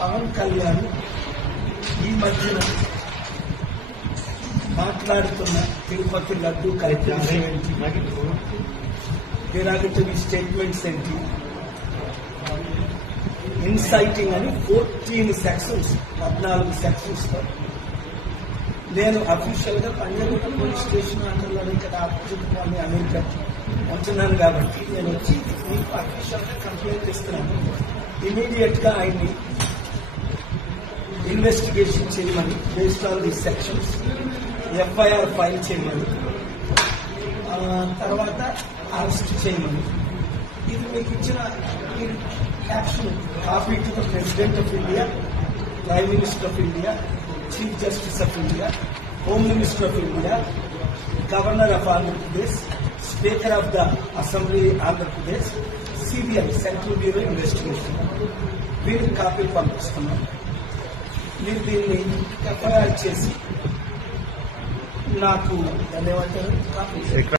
పవన్ కళ్యాణ్ ఈ మధ్యన మాట్లాడుతున్న Tirupati laddu correct derogatory statements ఏంటి, ఇన్సైటింగ్ అని 14 సెక్షన్స్ 14 సెక్షన్స్ తో నేను అఫీషియల్ గా పంజాగుట్ట పోలీస్ స్టేషన్ అంటున్నాను ఇక్కడ ఆపోజిట్ కాలనీ అమెరికా ఉంటున్నాను కాబట్టి నేను వచ్చి మీకు అఫీషియల్ గా కంప్లైంట్ ఇస్తున్నాను. ఇమీడియట్ గా ఆయన్ని ఇన్వెస్టిగేషన్ చేయమని based on the sections FIR file చేయమని తర్వాత అరెస్ట్ చేయమని ఇది మీకు ఇచ్చిన caption copy to the president of India, prime minister of India, chief justice of India, home minister of India, governor of Andhra Pradesh, speaker of the assembly Andhra Pradesh, CBI central bureau investigation వీరికి కాపీలు పంపిస్తున్నాం. మీరు దీన్ని ఎఫ్ఐఆర్ చేసి నాకు ధన్యవాదాలు కాపీ